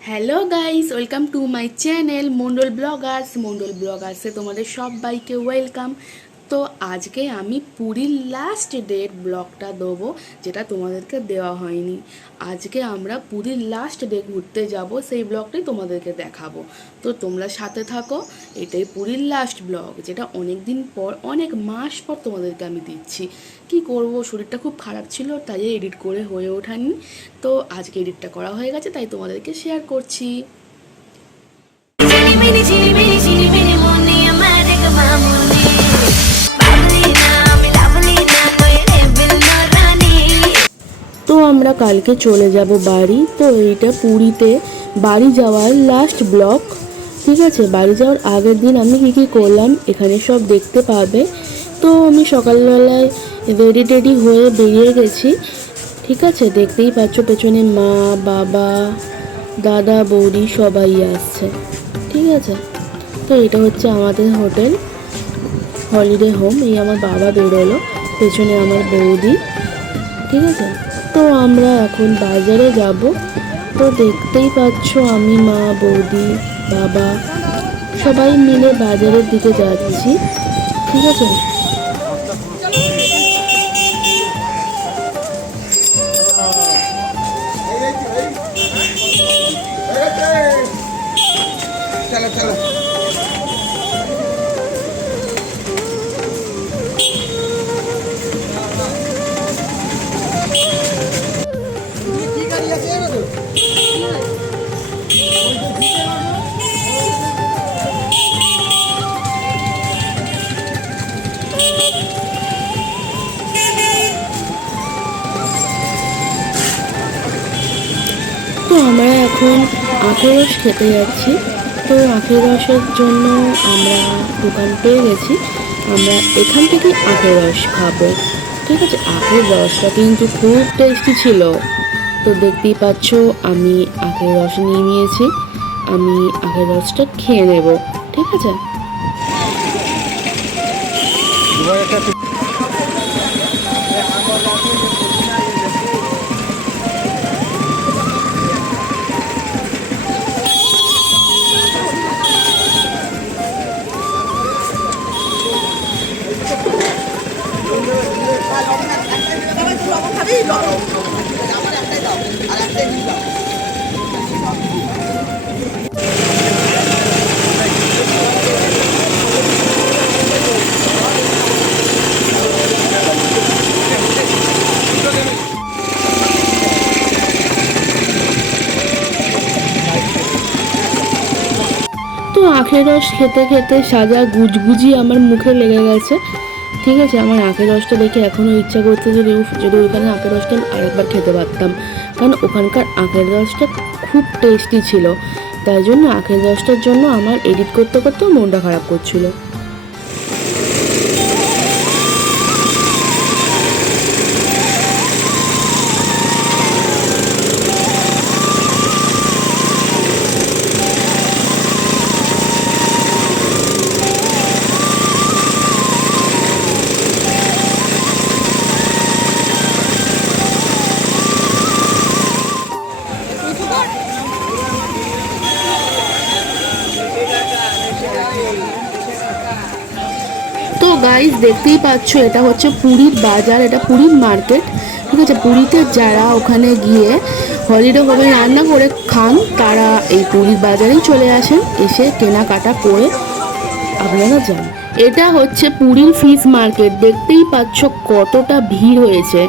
Hello guys welcome to my channel Mondal bloggers Mondal ব্লগার্সে তোমাদের সব বাইকে ওয়েলকাম তো আজকে আমি পুরীর লাস্ট ডেট ব্লগটা দেবো, যেটা তোমাদেরকে দেওয়া হয়নি। আজকে আমরা পুরীর লাস্ট ডে ঘুরতে যাব, সেই ব্লগটাই তোমাদেরকে দেখাবো। তো তোমরা সাথে থাকো, এটাই পুরীর লাস্ট ব্লগ যেটা অনেক দিন পর, অনেক মাস পর তোমাদেরকে আমি দিচ্ছি। কি করব, শরীরটা খুব খারাপ ছিল, তাই এডিট করে হয়ে ওঠানি। তো আজকে এডিটটা করা হয়ে গেছে, তাই তোমাদেরকে শেয়ার করছি। আমরা চলে যাব বাড়ি। তো এইটা পুরীতে বাড়ি যাওয়ার লাস্ট ব্লক ঠিক আছে, বাড়ি যাওয়ার আগের দিন আমি কী কী করলাম এখানে সব দেখতে পাবে। তো আমি সকালবেলায় রেডি টেডি হয়ে বেরিয়ে গেছি। ঠিক আছে, দেখতেই পাচ্ছ পেছনে মা, বাবা, দাদা, বৌদি সবাই আসছে। ঠিক আছে, তো এটা হচ্ছে আমাদের হোটেল হলিডে হোম এই আমার বাবা বেরোলো, পেছনে আমার বৌদি। ঠিক আছে তো আমরা এখন বাজারে যাব। তো দেখতেই পাচ্ছ আমি মা, বৌদি, বাবা সবাই মিলে বাজারের দিকে যাচ্ছি। ঠিক আছে? এখন আখের রস খেতে যাচ্ছি। তো আখের রসের জন্য আমরা দোকান পেয়ে গেছি। আমরা এখান থেকে আখের রস খাব। ঠিক আছে আখের রসটা কিন্তু খুব টেস্টি ছিল। তো দেখতেই পাচ্ছ, আমি আখের রস নিয়ে নিয়েছি। আমি আখের রসটা খেয়ে নেব। ঠিক আছে? আখের রস খেতে খেতে সাজা গুজগুজি আমার মুখে লেগে গেছে। ঠিক আছে আমার আখের রসটা দেখে এখনও ইচ্ছা করছে যে উফ, যদি ওইখানে আখের রসটা আমি আরেকবার খেতে পারতাম। কারণ ওখানকার আখের রসটা খুব টেস্টি ছিল। তাই জন্য আখের রসটার জন্য আমার এডিট করতে করতেও মনটা খারাপ করছিল। দেখতেই পাচ্ছ, এটা হচ্ছে পুরীর বাজার, এটা পুরীর মার্কেট। ঠিক আছে, পুরীতে যারা ওখানে গিয়ে হলিডে হোমে রান্না করে খান, তারা এই পুরীর বাজারেই চলে আসেন, এসে কেনাকাটা করে আপনারা যান। এটা হচ্ছে পুরীর ফিশ মার্কেট, দেখতেই পাচ্ছ কতটা ভিড় হয়েছে।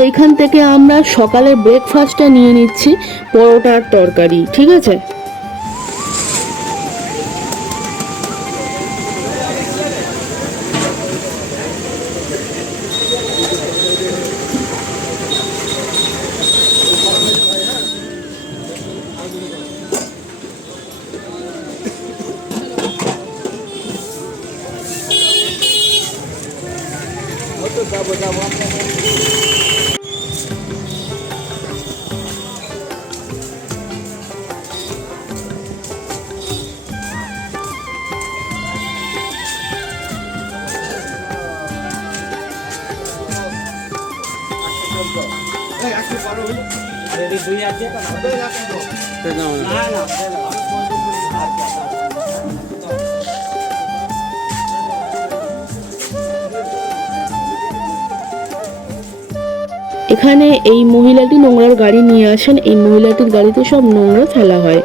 এখান থেকে আমরা সকালের ব্রেকফাস্টটা নিয়ে নিচ্ছি পরোটার তরকারি ঠিক আছে? এখানে এই মহিলাটি নোংরার গাড়ি নিয়ে আসেন। এই মহিলাটির গাড়িতে সব নোংরা ফেলা হয়।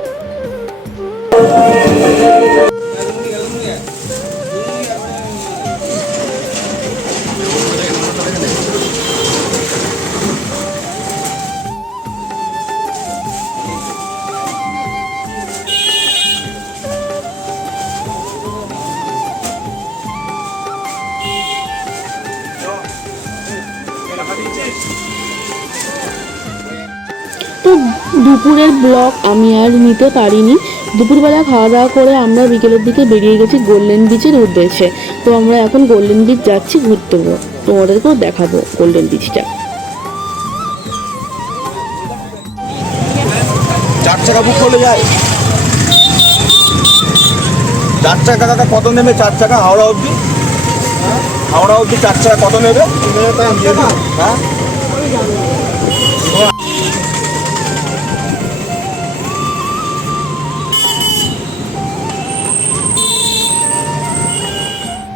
দুপুরের ব্লক আমি আর নিতে পারিনি। দুপুরবেলা খাওয়া দাওয়া করে আমরা বিকেলের দিকে বেরিয়ে গেছি গোল্ডেন বিচের উদ্দেশ্যে। তো আমরা এখন গোল্ডেন বিচ যাচ্ছি ঘুরতে। তোমাদেরকেও দেখাবো গোল্ডেন বিচটা চার চাকা বুক করলে যায়। চার চাকা কাকা কত নেবে? চার চাকা হাওড়া অবধি। হাওড়া অবধি চার চাকা কত নেবে? হ্যাঁ?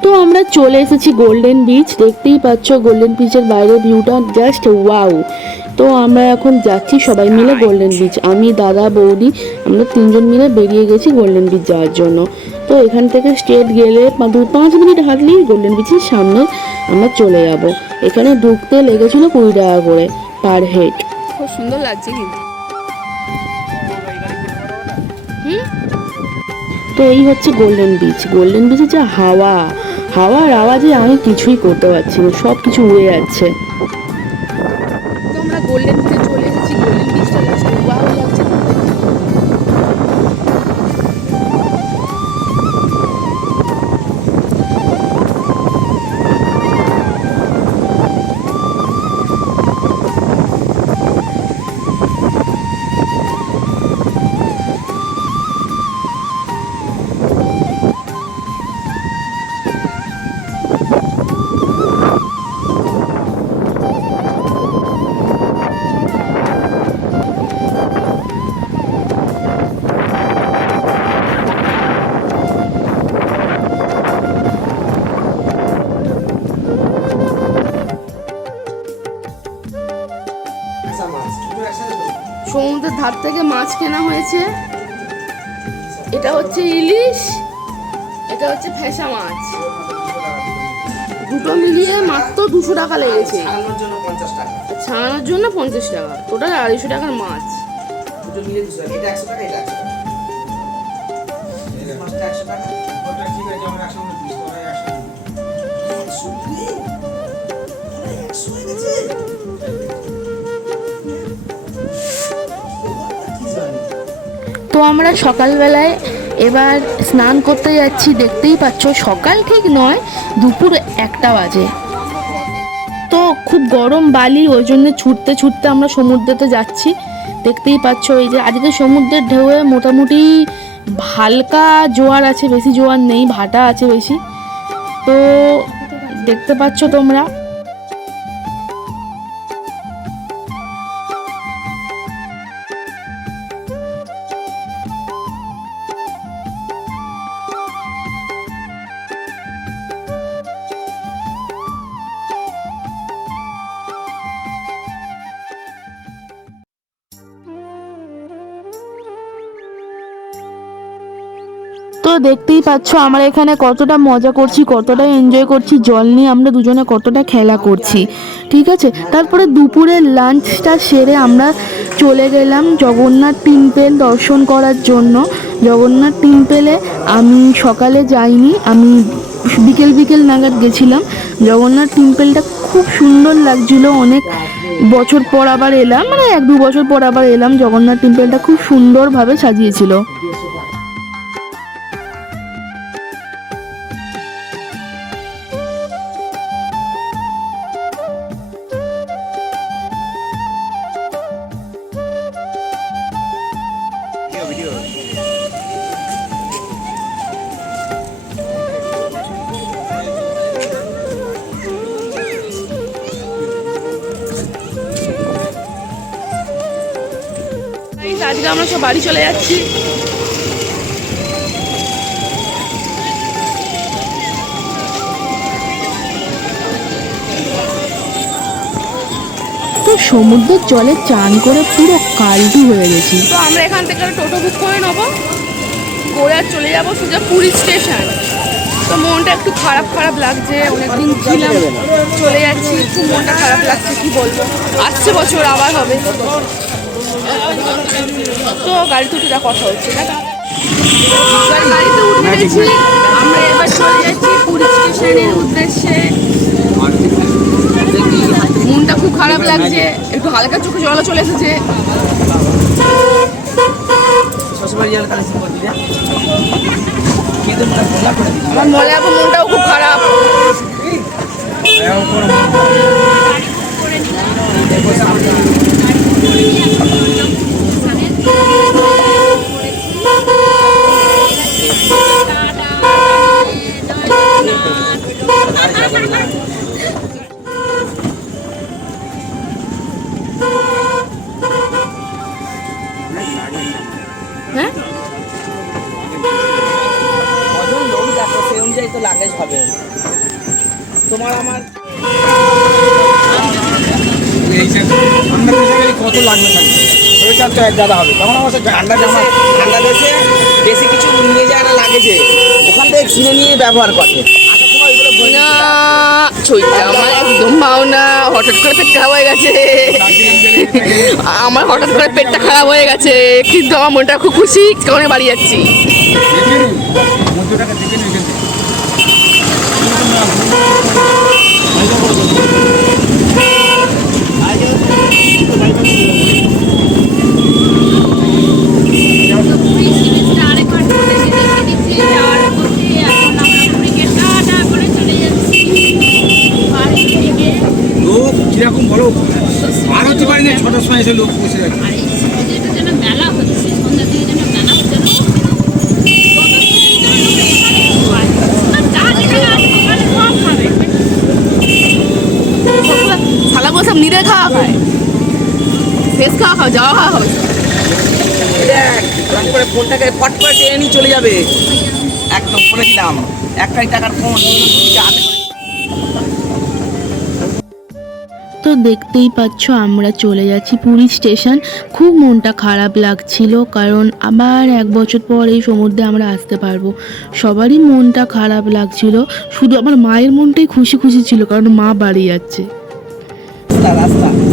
তো আমরা চলে এসেছি গোল্ডেন বিচ দেখতেই পাচ্ছ গোল্ডেন বিচের বাইরের ভিউটা জাস্ট ওয়াও তো আমরা এখন যাচ্ছি সবাই মিলে গোল্ডেন বিচ আমি দাদা বৌদি আমরা তিনজন মিলে বেরিয়ে গেছি গোল্ডেন বিচ যাওয়ার জন্য। তো এখান থেকে স্ট্রেট গেলে দু পাঁচ মিনিট হাঁটলেই গোল্ডেন বিচের সামনে আমরা চলে যাব। এখানে ঢুকতে লেগেছিল কুড়ি টাকা করে পার হেড খুব সুন্দর লাগছে কিন্তু। তো এই হচ্ছে গোল্ডেন বিচ গোল্ডেন বিচে যা হাওয়া। হাওয়ার আওয়াজে আমি কিছুই করতে পারছি না সব কিছু উড়ে যাচ্ছে। ধার থেকে মাছ কেনা হয়েছে। এটা হচ্ছে ইলিশ এটা হচ্ছে ফেসা মাছ। দুটো মিলিয়ে মাত্র দুশো টাকা লেগেছে। ছাড়ানোর জন্য পঞ্চাশ টাকা। টোটাল আড়াইশো টাকার মাছ। দুটো মিলিয়ে টাকা। এটা টাকা তো আমরা সকালবেলায় এবার স্নান করতে যাচ্ছি, দেখতেই পাচ্ছ সকাল ঠিক নয়, দুপুর একটা বাজে। তো খুব গরম বালি, ওই জন্য ছুটতে ছুটতে আমরা সমুদ্রেতে যাচ্ছি। দেখতেই পাচ্ছ এই যে, আজকে সমুদ্রের ঢেউয়ে মোটামুটি হালকা জোয়ার আছে, বেশি জোয়ার নেই, ভাটা আছে বেশি। তো দেখতে পাচ্ছ তোমরা তো দেখতেই পাচ্ছ আমরা এখানে কতটা মজা করছি, কতটা এনজয় করছি, জল নিয়ে আমরা দুজনে কতটা খেলা করছি। ঠিক আছে? তারপরে দুপুরের লাঞ্চটা সেরে আমরা চলে গেলাম জগন্নাথ টিম্পেল দর্শন করার জন্য। জগন্নাথ টিম্পেলে আমি সকালে যাইনি, আমি বিকেল বিকেল নাগাদ গেছিলাম। জগন্নাথ টেম্পেলটা খুব সুন্দর লাগছিল, অনেক বছর পর আবার এলাম মানে এক দু বছর পর আবার এলাম। জগন্নাথ টেম্পেলটা খুব সুন্দরভাবে সাজিয়েছিল। Guys, আজকে আমরা সব বাড়ি চলে যাচ্ছি। তো সমুদ্রের জলে চান করে পুরো কালটি হয়ে গেছি। তো আমরা এখান থেকে একটা টোটো বুক করে নেব। করে আর চলে যাব সোজা পুরী স্টেশন। তো মনটা একটু খারাপ খারাপ লাগছে, অনেকদিন ছিলাম, চলে যাচ্ছি খুব মনটা খারাপ লাগছে, কি বলব? আসছে বছর, আবার হবে। তো গাড়িতে উঠে কথা হচ্ছে আমরা এবার চলে যাচ্ছি পুরী স্টেশনের উদ্দেশ্যে। মনটা খুব খারাপ লাগছে, একটু হালকা চোখে জল চলে এসেছে। আমার মনে মনটাও খুব খারাপ। কত লাগবে থাকবে তো এক জায়গা হবে। তখন আমার ঠান্ডা জামা ঠান্ডা দেশে বেশি কিছু নিয়ে যায় না লাগেজে ওখান থেকে কিনে নিয়ে ব্যবহার করে। না ছইটা আমার একদম ভাও না হঠাৎ করে পেট খারাপ হয়ে গেছে। আমার হঠাৎ করে পেটটা খারাপ হয়ে গেছে কিন্তু আমার মনটা খুব খুশি কারণ বাড়ি যাচ্ছি মধ্যটাকে দেখে নিয়ে এখান থেকে লোক কীরকম বলো আর হতে পারি না ছটার সময় এসে লোক বসে থাকে শালা বল সব নিরে খাওয়া খায় ফেস খাওয়া খাওয়া যাওয়া খাওয়া খাওয়া দেখ এরকম করে ফোনটাকে ফট করে টেনে নিয়ে চলে যাবে একদম বলে দিলাম একটাই টাকার ফোন তো দেখতেই পাচ্ছ আমরা চলে যাচ্ছি পুরী স্টেশন। খুব মনটা খারাপ লাগছিল কারণ আবার এক বছর পর এই সমুদ্রে আমরা আসতে পারব। সবারই মনটা খারাপ লাগছিল শুধু আমার মায়ের মনটাই খুশি খুশি ছিল কারণ মা বাড়ি যাচ্ছে। রাস্তা রাস্তা।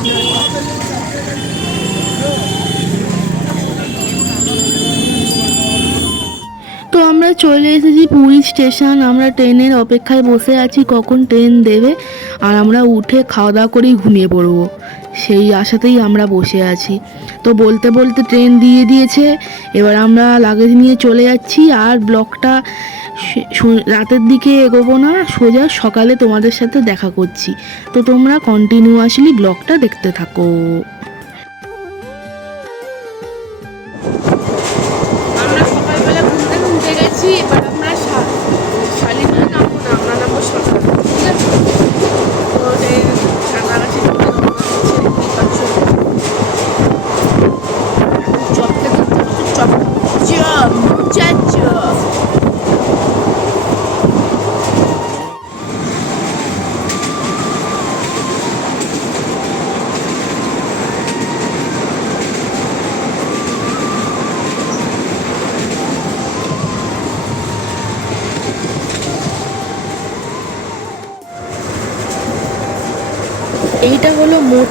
তো আমরা চলে এসেছি পুরী স্টেশন। আমরা ট্রেনের অপেক্ষায় বসে আছি, কখন ট্রেন দেবে, আর আমরা উঠে খাওয়া দাওয়া করেই ঘুমিয়ে পড়ব। সেই আশাতেই আমরা বসে আছি। তো বলতে বলতে ট্রেন দিয়ে দিয়েছে, এবার আমরা লাগেজ নিয়ে চলে যাচ্ছি আর ব্লকটা রাতের দিকে এগোবো না, সোজা সকালে তোমাদের সাথে দেখা করছি। তো তোমরা কন্টিনিউয়াসলি ব্লকটা দেখতে থাকো।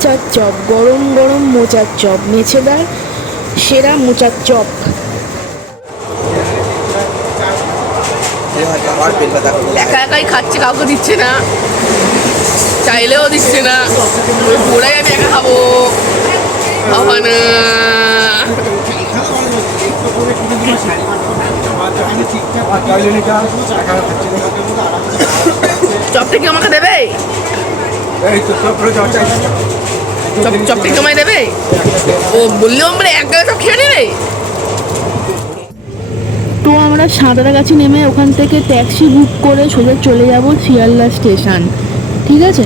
মোচার চপ, গরম গরম মোচার চপ, মেছেদার সেরা মোচার চপ। একা একাই খাচ্ছে, কাউকে দিচ্ছে না। চাইলেও দিচ্ছে না। পুরাই আমি একা খাব। খাব না চপটা কি আমাকে দেবে? চপটা কি দেবে? ও বললেও আমরা সাঁতারা সব খেয়ে নেবে? তো আমরা সাঁতরাগাছি নেমে ওখান থেকে ট্যাক্সি বুক করে সোজা চলে যাব শিয়ালদা স্টেশন। ঠিক আছে?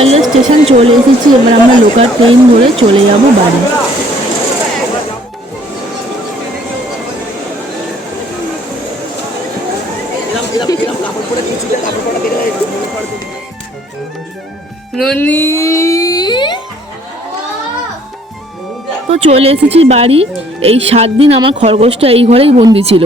শিয়ালদা স্টেশন চলে এসেছি, এবার আমরা লোকাল ট্রেন ধরে চলে যাব বাড়ি। ননি তো চলে এসেছি বাড়ি। এই সাত দিন আমার খরগোশটা এই ঘরেই বন্দি ছিল।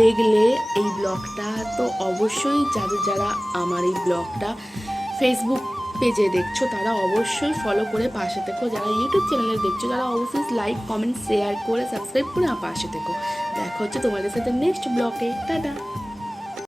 দেখলে এই ব্লগটা, তো অবশ্যই যাদের, যারা আমার এই ব্লগটা ফেসবুক পেজে দেখছ, তারা অবশ্যই ফলো করে পাশে থেকো। যারা ইউটিউব চ্যানেলে দেখছ, তারা অবশ্যই লাইক কমেন্ট শেয়ার করে সাবস্ক্রাইব করে পাশে থেকো। দেখা হচ্ছে তোমাদের সাথে নেক্সট ব্লগে টাটা!